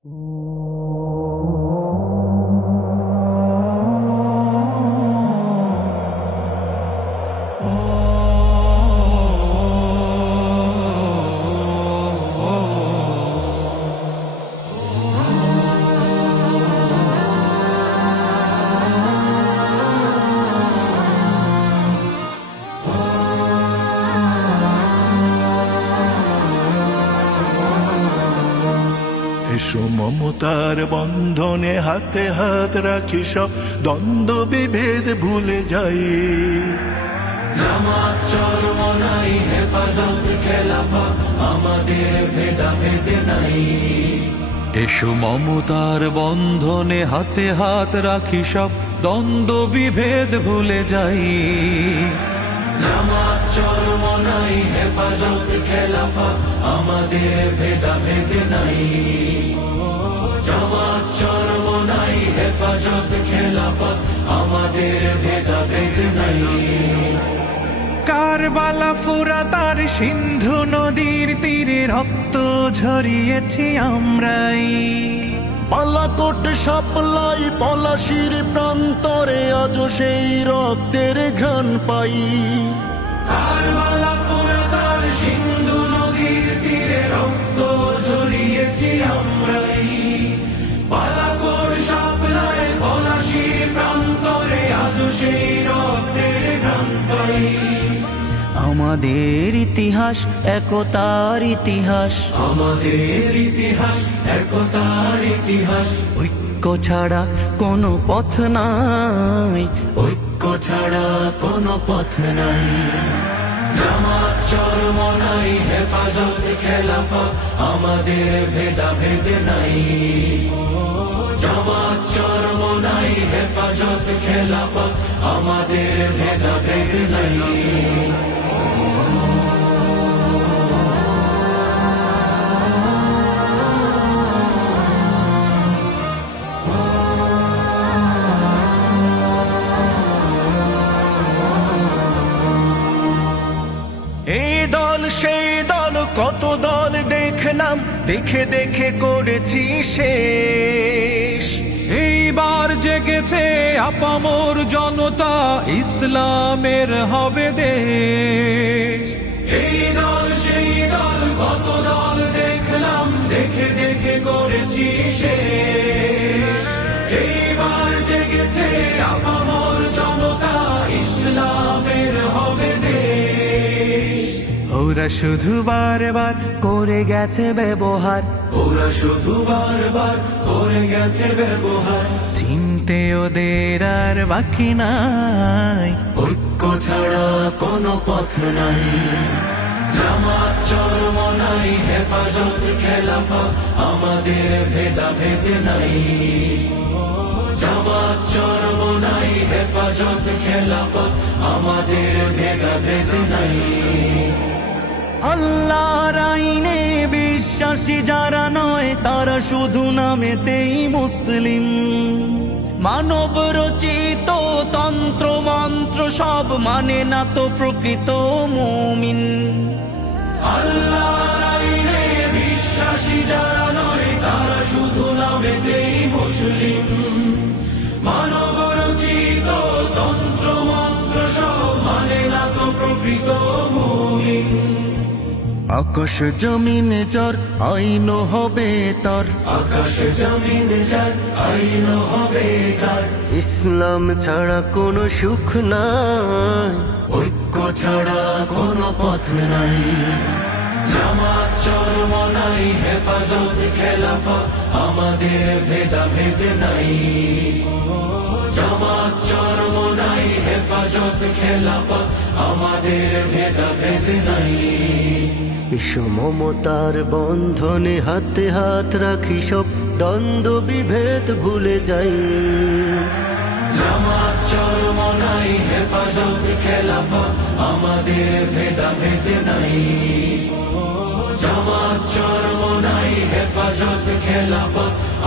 এসো মমতার বন্ধনে হাতে হাত রাখি, সব দ্বন্দ্ব বিভেদ ভুলে যাই। জামাত চরমনাই হেফাজত খেলাফত আমাদের ভেদাভেদ নাই। এসো মমতার বন্ধনে হাতে হাত রাখি, সব দ্বন্দ্ব বিভেদ ভুলে যাই। জামাত চরমনাই হেফাজত খেলাফত আমাদের ভেদাভেদ নাই। জামাত চরমনাই হেফাজত খেলাফত আমাদের ভেদাভেদ নাই। কারবালা ফুরাত আর সিন্ধু নদীর তীরে রক্ত ঝরিয়েছি আমরাই। বালাকোট সাপলাই পলাশির প্রান্তরে আজ সেই রক্তের ঘ্রাণ পাই। কারবালা ফুরাত আর সিন্ধু নদীর তীরে রক্ত ঝরিয়েছি আমরাই। বালাকোট সাপলাই পলাশির প্রান্তরে আজ সেই রক্তের ঘ্রাণ পাই। আমাদের ইতিহাস একতার ইতিহাস, আমাদের ইতিহাস একতার ইতিহাস। ঐক্য ছাড়া কোনো পথ নাই, ঐক্য ছাড়া কোনো পথ নাই। জামাত চরমনাই হেফাজত খেলাফত আমাদের ভেদাভেদ নাই। জামাত চরমনাই হেফাজত খেলাফত আমাদের ভেদাভেদ নাই। এই দল সেই দল কত দল দেখলাম, দেখে দেখে করেছি শেষ। এইবার জেগেছে আপামর জনতা, ইসলামের হবে দেশ। এই দল সেই দল কত দল দেখলাম, দেখে দেখে করেছি শেষ। এইবার জেগেছে আপামর জনতা, ইসলামের হবে দেশ। ওরা শুধু বারবার করে গেছে ব্যবহার, ওরা শুধু বারবার করে গেছে ব্যবহার। চিনতে ওদের আর বাকি নাই, ঐক্য ছাড়া কোনো পথ নাই। জামাত চরমনাই হেফাজত খেলাফত আমাদের ভেদাভেদ নাই। জামাত চরমনাই হেফাজত খেলাফত আমাদের ভেদাভেদ নাই। আল্লাহর আইনে বিশ্বাসী যারা নয়, তারা শুধু নামেতেই মুসলিম। মানব রচিত তন্ত্র মন্ত্র সব মানে না তো প্রকৃত মুমিন। আল্লাহর আইনে বিশ্বাসী যারা নয়, তারা শুধু নামেতেই মুসলিম। মানব রচিত তন্ত্র মন্ত্র সব মানে না তো প্রকৃত মুমিন। আকাশ জমিন যার আইন হবে তার, আকাশ জমিন যার আইন হবে তার। ইসলাম ছাড়া কোনো সুখ নাই, ঐক্য ছাড়া কোনো পথ নাই। জামাত চরমনাই হেফাজত খেলাফত আমাদের ভেদাভেদ নাই। জামাত চরমনাই হেফাজত খেলাফত আমাদের ভেদাভেদ নাই। এসো মমতার বন্ধনে হাতে হাত রাখি, সব দ্বন্দ্ব বিভেদ ভুলে যাই। জামাত চরমনাই হেফাজত খেলাফত আমাদের ভেদাভেদ নাই। জামাত চরমনাই হেফাজত খেলাফত